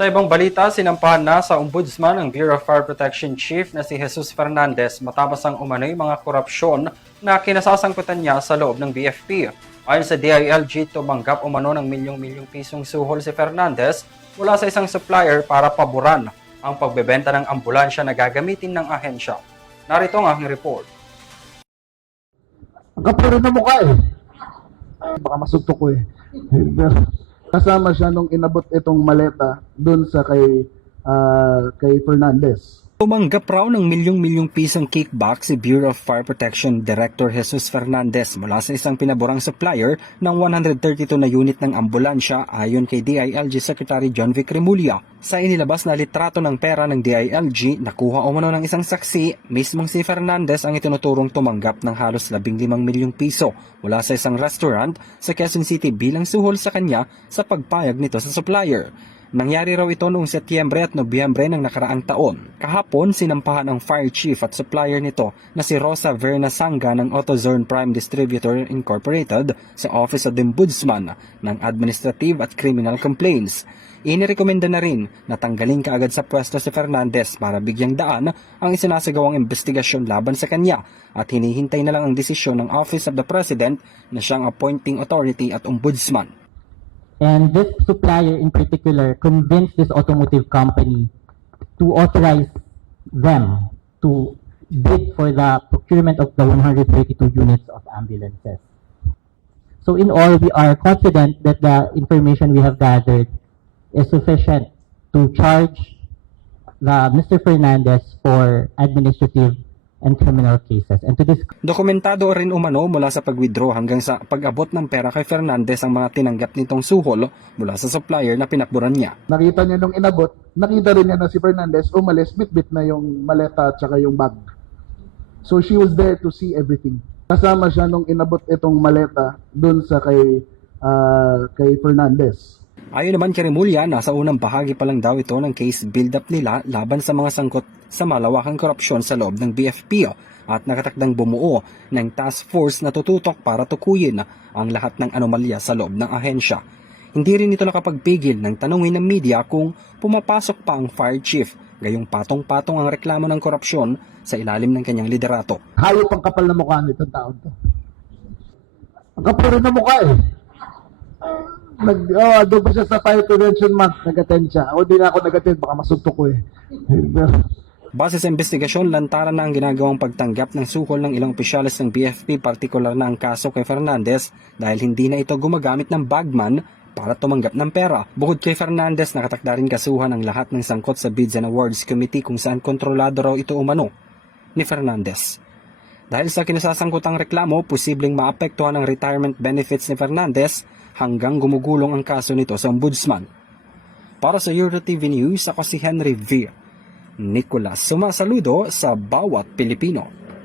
Sa ibang balita, sinampahan na sa Ombudsman ang Bureau of Fire Protection Chief na si Jesus Fernandez matapos ang umano'y mga korupsyon na kinasasangkutan niya sa loob ng BFP. Ayon sa DILG, tumanggap umano ng milyong-milyong pisong suhol si Fernandez mula sa isang supplier para paboran ang pagbebenta ng ambulansya na gagamitin ng ahensya. Narito ang aking report. Ang kapuro na mukha eh. Baka masugto ko eh. Kasama siya nung inabot itong maleta dun sa kay Fernandez. Tumanggap raw ng milyong-milyong pisong kickback si Bureau of Fire Protection Director Jesus Fernandez mula sa isang pinaborang supplier ng 132 na unit ng ambulansya ayon kay DILG Secretary John Vic Remulla. Sa inilabas na litrato ng pera ng DILG, nakuha umano ng isang saksi, mismong si Fernandez ang itinuturong tumanggap ng halos 15 milyong piso mula sa isang restaurant sa Quezon City bilang suhol sa kanya sa pagpayag nito sa supplier. Nangyari raw ito noong Setyembre at Nobyembre ng nakaraang taon. Kahapon, sinampahan ang fire chief at supplier nito na si Rosa Verna Sanga ng AutoZone Prime Distributor Incorporated sa Office of the Ombudsman ng Administrative at Criminal Complaints. Inirekomenda na rin na tanggalin kaagad sa pwesto si Fernandez para bigyang daan ang isinasagawang investigasyon laban sa kanya at hinihintay na lang ang desisyon ng Office of the President na siyang appointing authority at ombudsman. And this supplier in particular convinced this automotive company to authorize them to bid for the procurement of the 132 units of ambulances. So in all, we are confident that the information we have gathered is sufficient to charge Mr. Fernandez for administrative and criminal cases. And to this Dokumentado rin umano mula sa pag-withdraw hanggang sa pag-abot ng pera kay Fernandez ang mga tinanggap nitong suhol mula sa supplier na pinakburan niya. Nakita niya nung inabot, nakita rin niya na si Fernandez umalis, bit-bit na yung maleta at saka yung bag. So she was there to see everything. Kasama siya nung inabot itong maleta dun sa kay Fernandez. Ayon naman kay Remulla, nasa unang bahagi pa lang daw ito ng case build-up nila laban sa mga sangkot sa malawakang korupsyon sa loob ng BFP at nakatakdang bumuo ng task force na tututok para tukuyin ang lahat ng anomalya sa loob ng ahensya. Hindi rin ito nakapagpigil ng tanungin ng media kung pumapasok pa ang fire chief, gayong patong-patong ang reklamo ng korupsyon sa ilalim ng kanyang liderato. Hayop ang kapal na mukha nitong taon to. Ang kapuro na mukha eh. Doon pa siya sa Fire Prevention Month, nag-attend siya. O di na ako nag-attend, baka masugto ko eh. Base sa investigasyon, lantaran na ang ginagawang pagtanggap ng suhol ng ilang opisyalis ng BFP, partikular na ang kaso kay Fernandez dahil hindi na ito gumagamit ng bagman para tumanggap ng pera. Bukod kay Fernandez, nakatakda rin kasuhan ang lahat ng sangkot sa Bids and Awards Committee kung saan kontrolado raw ito umano ni Fernandez. Dahil sa kinasasangkutang reklamo, posibleng maapektuhan ang retirement benefits ni Fernandez hanggang gumugulong ang kaso nito sa ombudsman. Para sa EuroTV News, ako si Henry V. Nicolas, sumasaludo sa bawat Pilipino.